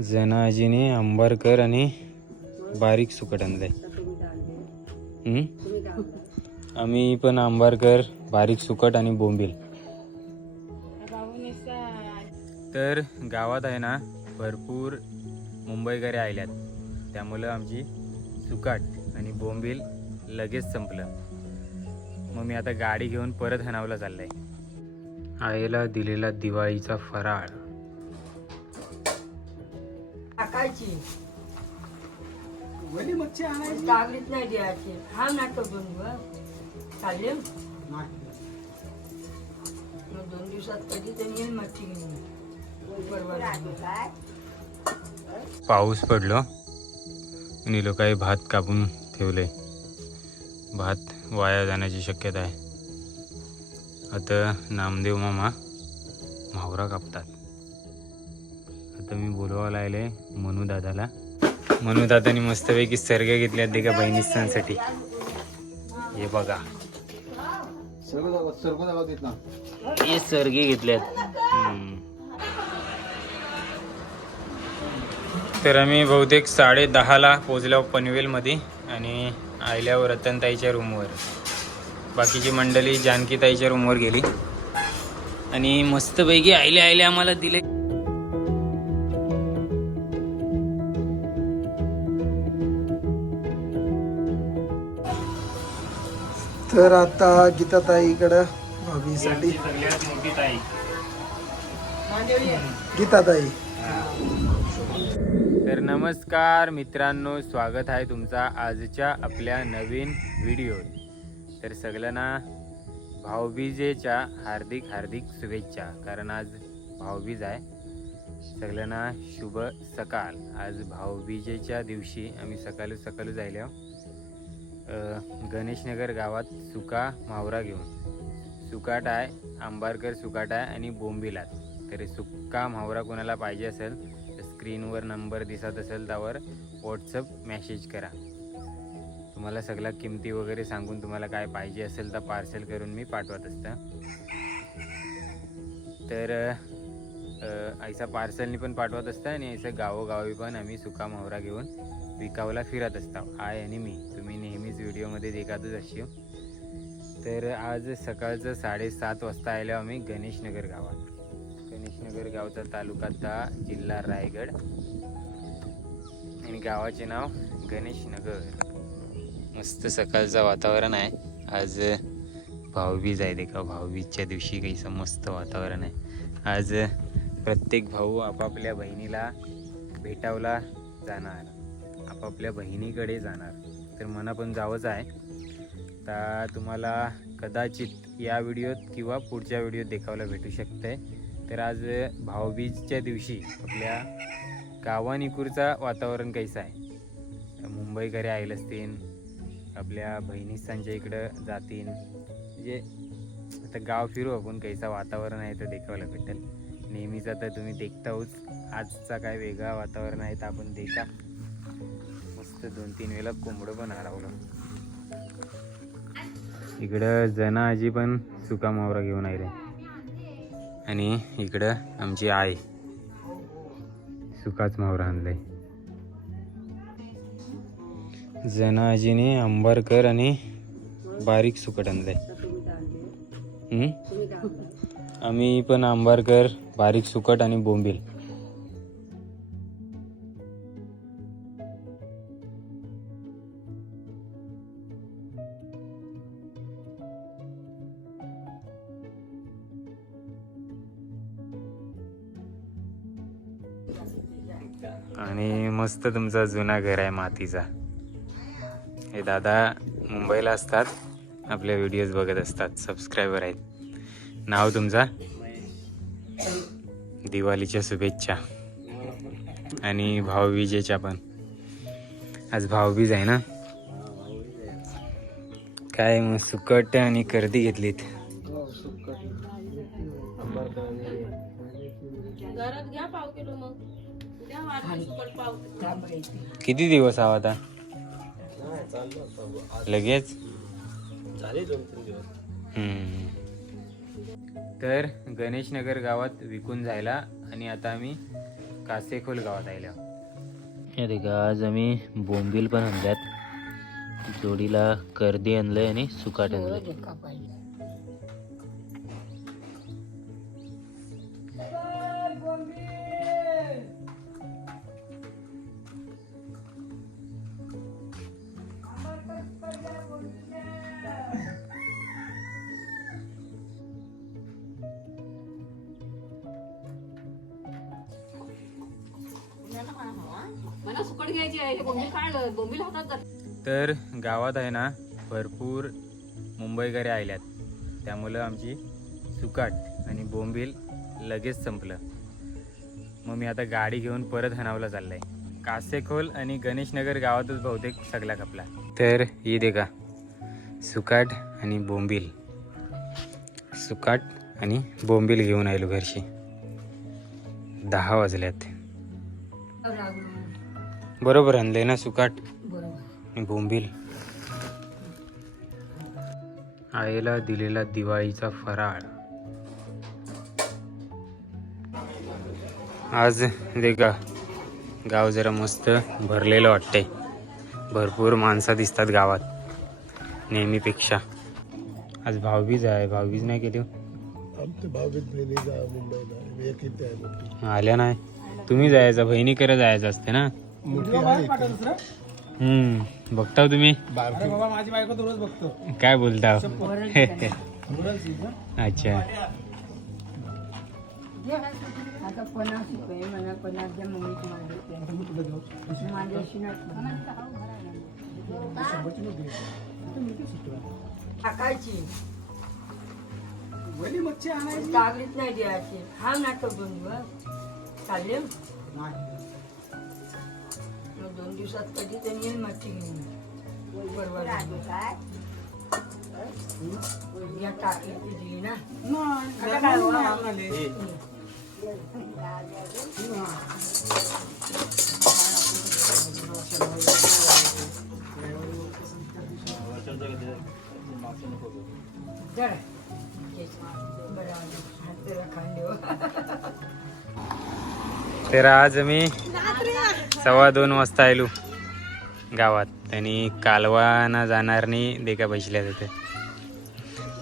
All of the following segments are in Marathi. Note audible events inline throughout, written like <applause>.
जनाजीने अंबारकर आणि बारीक सुकट आणलंय. आम्ही पण अंबारकर बारीक सुकट आणि बोंबील. तर गावात आहे ना भरपूर मुंबईकरे आल्यात. त्यामुळं आमची सुकाट आणि बोंबील लगेच संपलं. मग मी आता गाडी घेऊन परत हनावला चाललंय. आईला दिलेला दिवाळीचा फराळ. टाकायची. वली मच्छी आणायची? नाही द्यायची. हा नाटक दोन चालेल? मग दोन दिवसात कधी तरी येईल मच्छी घेऊन. परवा पाऊस पडलो. आणि लोकांनी भात कापून ठेवले. भात वाया जाण्याची शक्यता आहे. आता नामदेव मामा मावरा कापतात. आता मी बोलवा लागले मनू दादाला. मनू दादानी मस्तपैकी सर्ग घेतल्या ते का बहिणीस्तांसाठी हे बघा. हे सर्गे घेतल्यात. तर आम्ही बहुतेक साडे दहाला पोचलो पनवेलमध्ये आणि आल्यावर रतनताईच्या रूमवर. बाकीची मंडळी जानकीताईच्या रूमवर गेली. आणि मस्तपैकी आयले आयले आम्हाला दिले. तर आता गीताताईकडं भाभीसाठी. ताई गीताताई. तर नमस्कार मित्रांनो स्वागत आहे तुमचा आजच्या आपल्या नवीन व्हिडिओ तर सगळ्यांना भाऊबीजेच्या हार्दिक हार्दिक शुभेच्छा कारण आज भाऊबीज आहे. सगळ्यांना शुभ सकाळ आज भाऊबीजेच्या दिवशी आम्ही सकाळी सकाळी जायलो अ, गणेशनगर गावात सुका मावरा घेऊन. सुकाट आहे आंबारकर सुकाट आहे आणि बोंबिलात. तर सुका मावरा कोणाला पाहिजे असेल तर स्क्रीनवर नंबर दिसत असेल त्यावर व्हॉट्सअप मेसेज करा. तुम्हाला सगळ्या किमती वगैरे सांगून तुम्हाला काय पाहिजे असेल तर पार्सल करून मी पाठवत असतं. तर ऐसा पार्सलनी पण पाठवत असतं आणि ऐसं गावोगावी पण आम्ही सुका मावरा घेऊन विकावला फिरत असतो. आय आणि मी तुम्ही नेहमीच व्हिडिओमध्ये देखातच अशी हो. तर आज सकाळचं साडेसात वाजता आलो आम्ही गणेशनगर गावात. गणेशनगर गावचा तालुका ता जिल्हा रायगड. आणि गावाचे नाव गणेशनगर. मस्त सकाळचं वातावरण आहे. आज भाऊबीज आहे ते का भाऊबीजच्या दिवशी काही मस्त वातावरण आहे. आज प्रत्येक भाऊ आपापल्या बहिणीला भेटावला जाणार. आपापल्या बहिणीकडे जाणार. तर मला पण जावंच आहे. तर तुम्हाला कदाचित या व्हिडिओत किंवा पुढच्या व्हिडिओत देखावला भेटू शकते तर आज भाऊबीजच्या दिवशी आपल्या गावानिकूरचा वातावरण कैसा आहे? मुंबईकडे आईल असतील आपल्या बहिणीस्थांच्या इकडं जातील. म्हणजे आता गाव फिरू आपण कैसा वातावरण आहे तर देखावला भेटेल. नेहमीचा तर तुम्ही देखताऊच आजचा काय वेगळा वातावरण आहे तर आपण देखा. मस्त दोन तीन वेळेला कोंबडं पण हरवलं इकडं जना आजी पण सुका मावरा घेऊन आहे आणि इकडं आमची आई सुकाच मावरा आणलाय. जना आजीने अंबारकर आणि बारीक सुकट आणलंय. आम्ही पण अंबारकर बारीक सुकट आणि बोंबील. मस्त तुमचा जुना घर आहे मातीचा. हे दादा मुंबईला असतात. आपल्या व्हिडिओज बघत असतात. सबस्क्रायबर आहेत. नाव तुमचा? दिवाळीच्या शुभेच्छा. आणि भाऊबीजेच्या पण. आज भाऊबीज आहे ना? काय मग सुकट आणि कर्दी घेतलीत. किती दिवस हवा आता? लगेच? तर गणेशनगर गावात विकून जायला आणि आता आम्ही कासेखोल गावात आयलो हे देखा आज आम्ही बोंबील पण आणल्यात. जोडीला कर्दी आणलंय आणि सुकाट आणलंय. आहे हे बोंबील बोंबील होतात? तर गावात आहे ना भरपूर मुंबईकरे आल्यात. त्यामुळं आमची सुकाट आणि बोंबील लगेच संपलं. मग मी आता गाडी घेऊन परत हनावला चाललाय. कासेखोल आणि गणेशनगर गावातच बहुतेक सगळा खपला. तर ही दे का सुकाट आणि बोंबील. सुकाट आणि बोंबील घेऊन आलो घरशी. दहा वाजल्यात. बरोबर आणलंय ना सुकाट? बोंबील. आईला दिलेला दिवाळीचा फराळ. आज देखा गाव जरा मस्त भरलेलं वाटतंय. भरपूर माणसं दिसतात गावात नेहमीपेक्षा. आज भाऊबीज आहे भाऊबीज नाही केली हो? आल्या नाही. तुम्ही जायचं बहिणीकडे जायचं असते ना? मोठी आहे इथे. हम्म बघता हो तुम्ही? बारकी. बाबा माझी बायको तो रोज बघतो. काय बोलता अच्छा. आता कोणा शिकवे मला कोणाच्या मम्मीची माझी माझ्याशी टाकायची. कागदीत नाही द्यायची. हा नाटक चालेल? मग दोन दिवसात कधी त्यांनी येईल मच्छी घेऊन. बरोबर या टाकली ती दिली ना. आता काय हो? जरा. बरं, हात त्याला खांदेव. तर आज मी सव्वा दोन वाजता आलो गावात. आणि कालवानं जाणार नाही देखा बसल्या जाते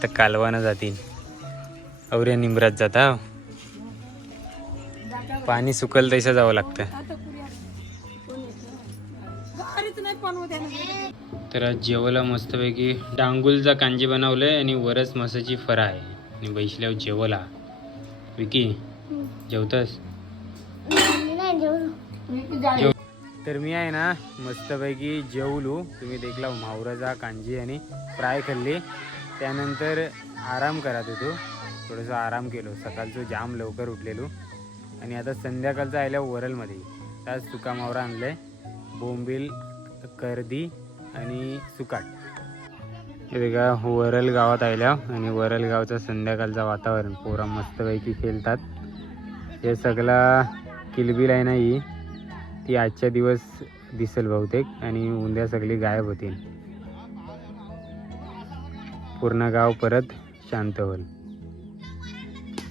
तर कालवानं जातील. अवऱ्या निमरात जाता हो. पाणी सुकल तसं जावं लागतं. तर आज जेवला मस्तपैकी डांगुलचा कांजी बनवलंय आणि वरच मसाची फरा आहे आणि बैसल्यावर हो जेवला विकी जेवतस? तर मी आहे ना मस्तपैकी जेवलो. तुम्ही देखला मावराचा कांजी आणि फ्राय खाल्ली. त्यानंतर आराम करत होतो. थोडंसं आराम केलो. सकाळचं जाम लवकर उठलेलो. आणि आता संध्याकाळचं आल्या वरलमध्ये. त्याच सुका मावरा आणलंय. बोंबील कर्दी आणि सुकाट. हे बघा वरल गावात आल्या आणि वरल गावचं संध्याकाळचं वातावरण. पोरा मस्तपैकी खेळतात. हे सगळा किलबिल आहे ना ही. ती आजच्या दिवस दिसेल बहुतेक आणि उद्या सगळी गायब होतील. पूर्ण गाव परत शांत होईल.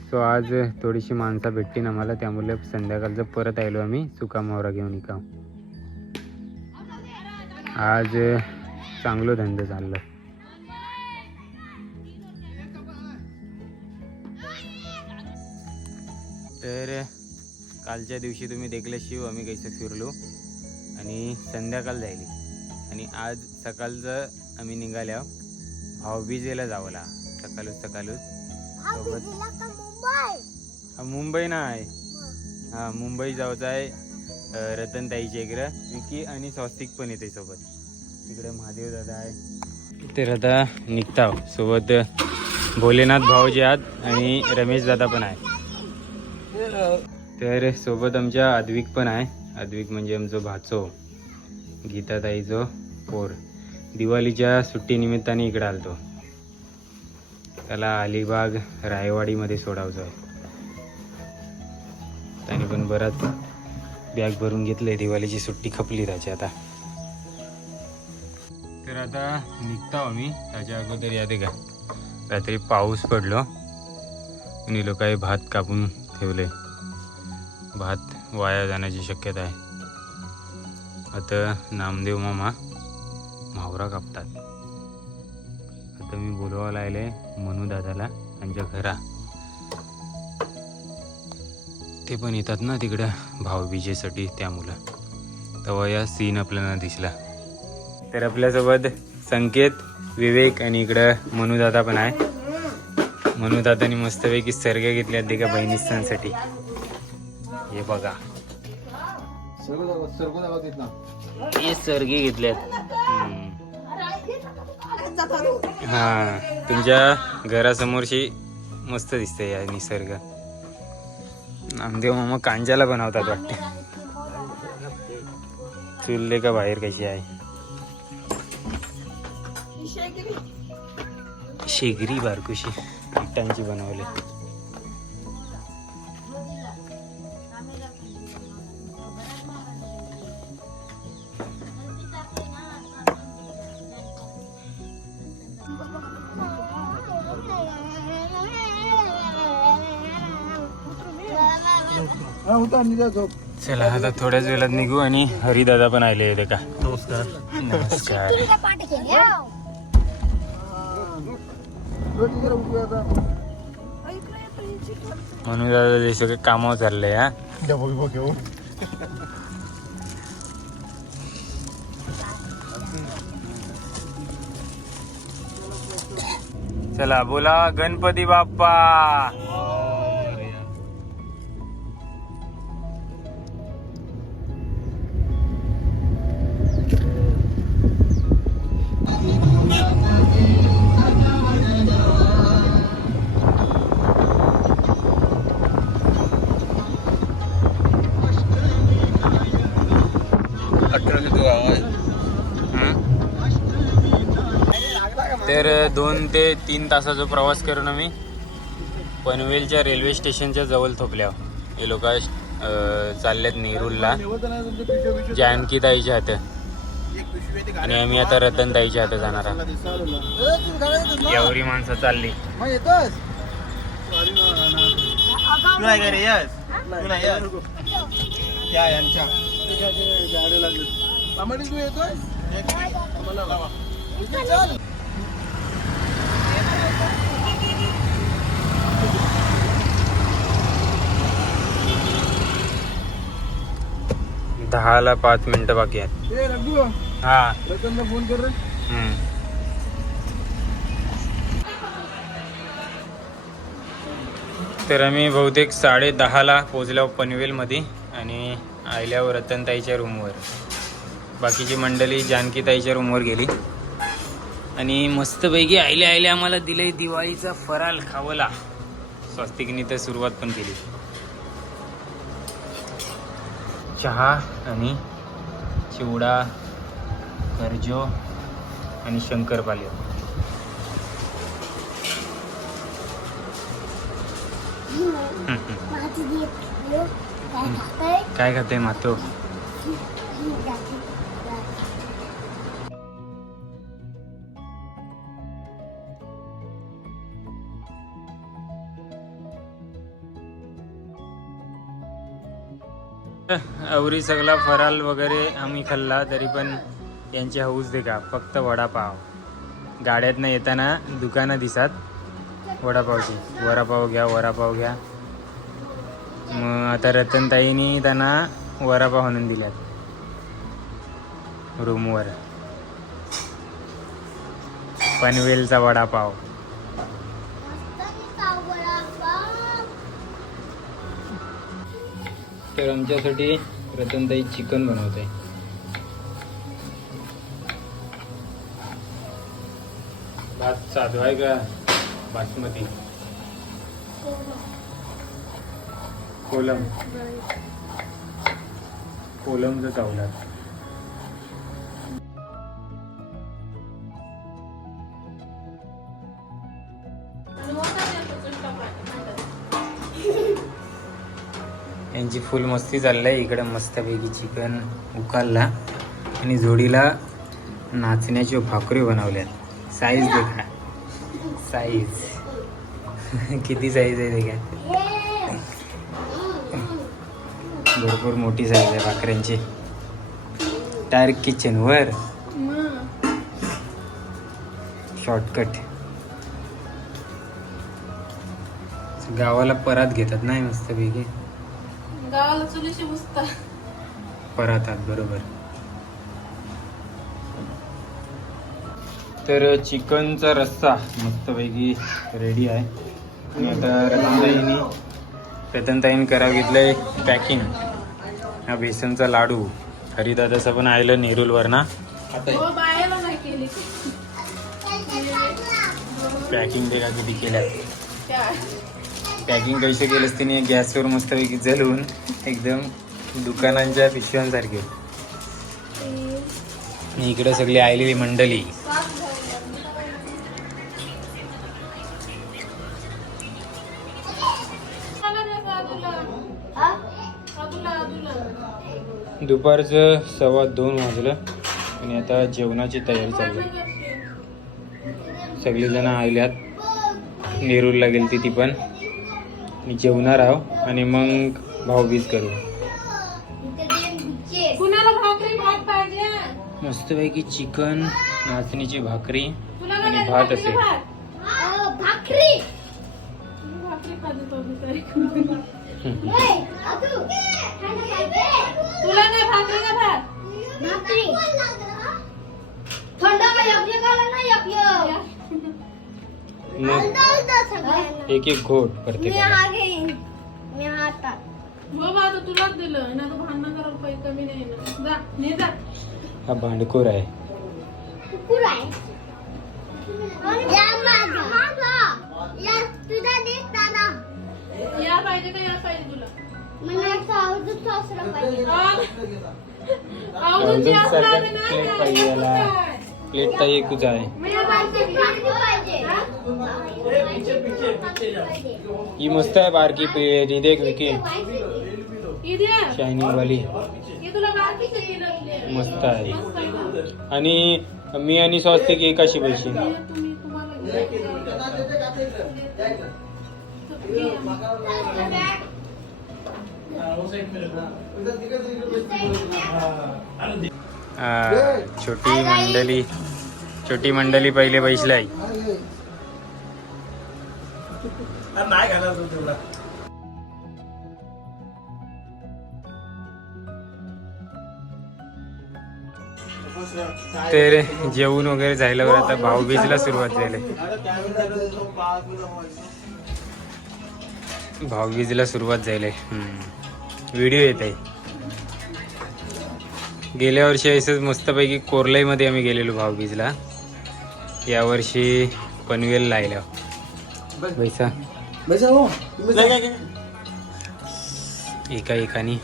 सो आज थोडीशी माणसं भेटतील आम्हाला त्यामुळे संध्याकाळचं परत आलो आम्ही सुका मावरा घेऊन इका आज चांगलं धंदा चाललं. तर कालच्या दिवशी तुम्ही देखले शिव आम्ही कैसे फिरलो आणि संध्याकाळ जायली आणि आज सकाळचं आम्ही निघाल्या भाऊबीजेला जावला सकाळूच सकाळूच. सोबत हा, मुंबई ना आहे हा मुंबई जायचं आहे अं, रतनताईच्या इकडं. विकी आणि स्वस्तिक पण येते सोबत. तिकडे महादेव दादा आहे. तर आता निघताव सोबत भोलेनाथ भाऊजी आहात आणि रमेश दादा पण आहे. तर सोबत आमच्या आद्विक पण आहे. आद्विक म्हणजे आमचं भाचो. गीताताईचो पोर. दिवाळीच्या सुट्टीनिमित्ताने इकडे आलतो. त्याला अलिबाग रायवाडीमध्ये सोडावचं आहे. त्याने पण बराच बॅग भरून घेतले दिवाळीची सुट्टी खपली त्याची आता. तर आता निघतो आम्ही. त्याच्या अगोदर या का रात्री पाऊस पडलो. आणि लोकांनी भात कापून ठेवले. भात वाया जाण्याची शक्यता आहे. आता नामदेव मामा मावरा कापतात. आता मी बोलवायला आले मनू दादाला त्यांच्या घरा. ते पण येतात ना तिकडं भावबीजेसाठी त्या मुलं. तेव्हा या सीन आपल्याला दिसला. तर आपल्यासोबत संकेत विवेक आणि इकडं मनुदादा पण आहे. मनुदादानी मस्तपैकी सर्ग घेतल्या ते का बहिणीस्तांसाठी हे बघा. हे सर्गे घेतल्यात हा तुमच्या घरासमोरशी मस्त दिसते या निसर्ग. नामदेव मामा कांजाला बनवतात वाटते. चुलले का बाहेर कशी आहे? शेगरी बारकुशी इटांची बनवली. हा होता निघा झोप. चला आता थोड्याच वेळात निघू आणि हरिदादा पण आले ते का नमस्कार. आता म्हणून दादा ते सगळे कामावर चाललंय हा. चला बोला गणपती बाप्पा. दोन ते तीन तासाचा प्रवास करून आम्ही पनवेलच्या रेल्वे स्टेशनच्या जवळ थोपल्या हे लोक चाललेत नेरूरला जानकीताईच्या हात आणि आम्ही आता रतनताईच्या हात जाणार आहोत एवढी माणसं चालली मग येतोस त्या यांच्या गाड्या लागले आम्हाला तू येतोय दहाला पाच मिनिटं बाकी आहेत. हा. फोन कर. तर आम्ही बहुतेक साडे दहाला पोचलो पनवेलमध्ये आणि आयल्यावर रतनताईच्या रूमवर बाकीची मंडळी जानकीताईच्या रूमवर गेली. आणि मस्तपैकी आयल्या आयल्या आम्हाला दिले दिवाळीचा फराल खावला. स्वस्तिकनी तर सुरुवात पण केली. चहा आणि चिवडा करजो आणि शंकरपाले काय खाते मातो? अवरी सगळा फराल वगैरे आम्ही खाल्ला तरी पण यांची हौस दे का फक्त वडापाव. गाड्यातनं येताना दुकानं दिसत वडापावची. वडापाव घ्या वडापाव घ्या. मग आता रतनताईनी त्यांना वडापाव आणून दिल्यात. रूमवर. पनवेलचा वडापाव. तर आमच्यासाठी रतनताई चिकन बनवते. भात साधू आहे का? बासमती. कोलम. कोलमचं चावला यांची फुल मस्ती चाललंय इकडे मस्तपैकी चिकन उकालला. आणि जोडीला नाचण्याची भाकरी बनवल्यात. साईज देखा. साईज <laughs> किती साईज आहे देखा? भरपूर मोठी साईज आहे भाकऱ्यांची. डायरेक्ट किचनवर शॉर्टकट गावाला परात घेतात नाही मस्तपैकी. गावाला चुलीशी बुसता परातात बरोबर. तर चिकनचा रस्सा मस्तपैकी रेडी आहे. आणि आता रतनताईनी रतनताईने करावं घेतलंय पॅकिंग हा बेसनचा लाडू. हरिदादाचा पण आयलं नेरूलवर ना बायाला नाही केली. पॅकिंग ते का किती केल्या पॅकिंग कैसे केलंस तिने गॅसवर मस्तपैकी जलवून एकदम दुकानांच्या पिशव्यांसारखे. आणि इकडे सगळी आलेली मंडळी. दुपारचं सव्वा दोन वाजलं आणि आता जेवणाची तयारी चालली सगळीजण आल्यात नेरूरला गेलती ती पण. आणि जेवणार आहो आणि मग भाऊबीज करू. कुणाला भाकरी भात पाहिजे? मस्तपैकी चिकन नाचणीची भाकरी तुला आणि काय भात? भाकरी. असेल. का मग एक एक घोट प्रत्येकाला हो बा आता तुलाच दिलं. ना तू भांडण करायला कमी नाही ना जा ने जा. हा भांडखोर आहे. या पाहिजे का या पाहिजे तुला? अजून सारखं प्लेट पाहिजे. प्लेट तर एकच आहे. ही मस्त आहे बारकी ही देख विकी शायनिंग वाली। मस्त आहे? आणि मी आणि स्वस्तिक एकाशी पैसे छोटी मंडळी। छोटी मंडळी पहिले बैसलाय. तर जेवण वगैरे झाल्यावर आता भाऊबीजला सुरुवात झाली. भाऊबीजला सुरुवात झाली. व्हिडिओ येत आहे. गेल्या वर्षी असंच मस्तपैकी कोरलाईमध्ये आम्ही गेलेलो भाऊबीजला यावर्षी पनवेल लायला पैसा. एका एकानी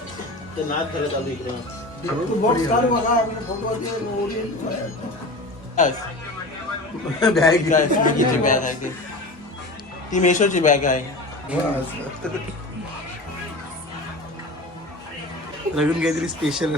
बॉक्स काढ बघा आम्ही फोटो बॅगची बॅग आहे ती. ती मेशोची बॅग आहे. नवीन काहीतरी स्पेशल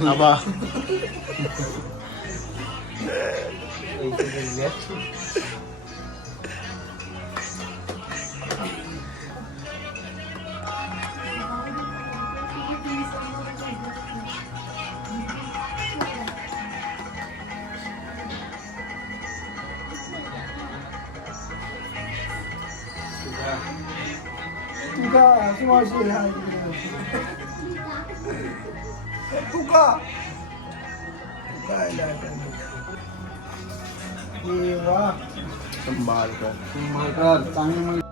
तुका अशी मावशी आहे. तुका काय เทวะสมบัติสมบัติตั้ง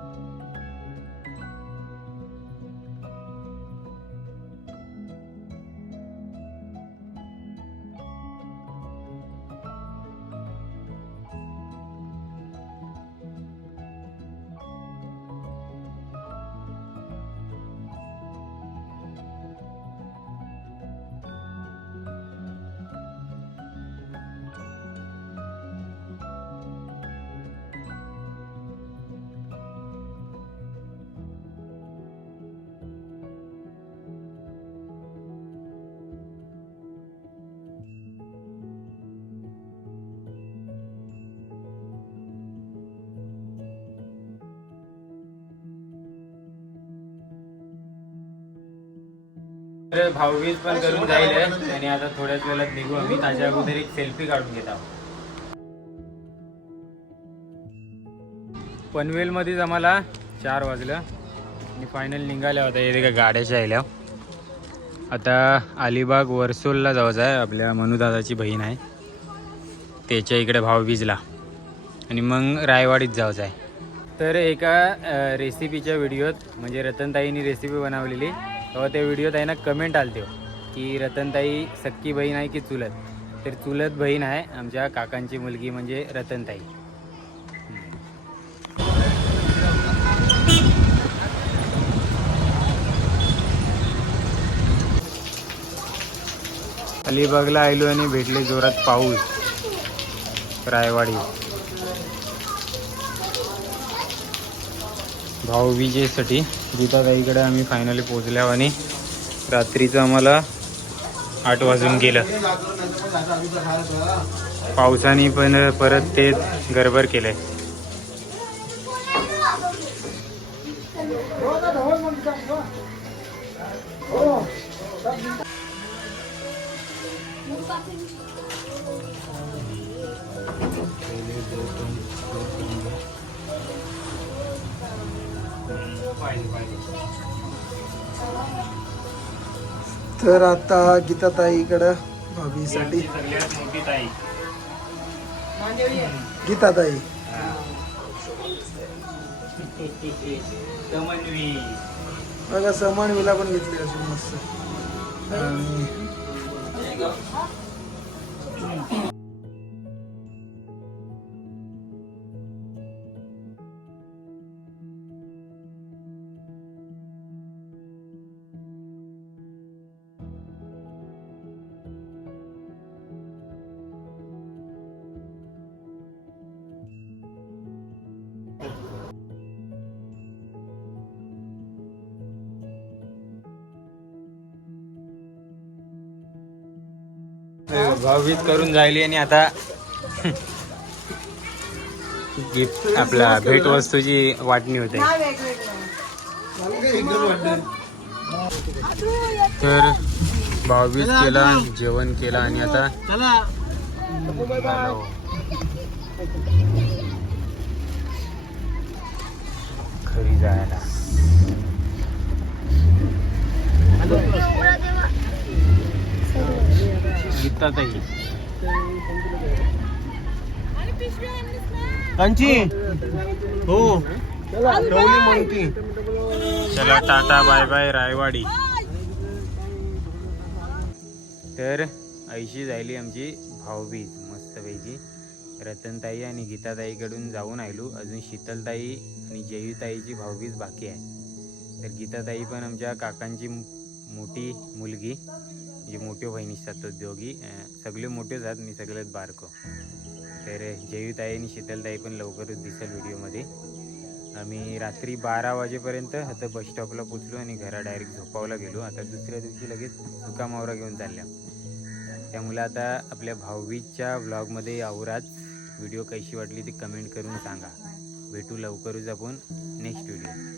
भाऊबीज पण करून जाईल आहे. आणि आता थोड्याच वेळात निघू आम्ही. त्याच्या अगोदर एक सेल्फी काढून घेत आहोत. पनवेलमध्येच आम्हाला चार वाजलं. आणि फायनल निघाल्या होत्या. येते का गाड्याच्या आल्या आता अलिबाग वर्सोलला जायचं आहे. आपल्या मनुदादाची बहीण आहे. त्याच्या इकडे भाऊबीजला. आणि मग रायवाडीत जायचं आहे. तर एका रेसिपीच्या व्हिडिओत म्हणजे रतनताईंनी रेसिपी बनवलेली. तेव्हा त्या व्हिडिओ आहे कमेंट आलते हो, की रतनताई सक्की बहीण आहे की चुलत? तर चुलत बहीण आहे आमच्या काकांची मुलगी म्हणजे रतनताई. अलिबागला आलो आणि भेटले जोरात पाऊस. रायवाडी. भाऊ विजेसाठी गीताताईकडे आम्ही फायनली पोचल्या आणि रात्रीचं आम्हाला आठ वाजून गेलं. पावसाने पण परत ते गरबर केलंय. आहे आता गीताताईकडं भाभीसाठी? सगळ्यात मोठी ताई गीताताई. समन्वी बघा समानवीला पण घेतली असून मस्त. भावभीत करून जायली आणि आता गिफ्ट आपला भेटवस्तूची वाटणी होते. तर भावभीत केला जेवण केला आणि आता घरी जायला. गीताताई कांची? हो. चला टाटा बाय बाय रायवाडी. तर ऐशी झाली आमची भाऊबीज मस्तपैकी. रतनताई आणि गीताताईकडून जाऊन आलो अजून शीतलताई आणि जयूताईची भाऊबीज बाकी आहे. तर गीताताई पण आमच्या काकांची मोठी मुलगी. जे मोठ्या बहिणी असतात दोघी सगळे मोठेच आहेत मी सगळ्यात बारको. तर जयूताई आणि शीतलताई पण लवकरच दिसेल व्हिडिओमध्ये आम्ही रात्री बारा वाजेपर्यंत आता बस स्टॉपला पोचलो आणि घरा डायरेक्ट झोपावला गेलो. आता दुसऱ्या दिवशी लगेच सुका मावरा घेऊन चालल्या. त्यामुळे आता आपल्या भाऊबीजच्या व्लॉगमध्ये आवराच व्हिडिओ कशी वाटली ती कमेंट करून सांगा. भेटू लवकरच आपण नेक्स्ट व्हिडिओ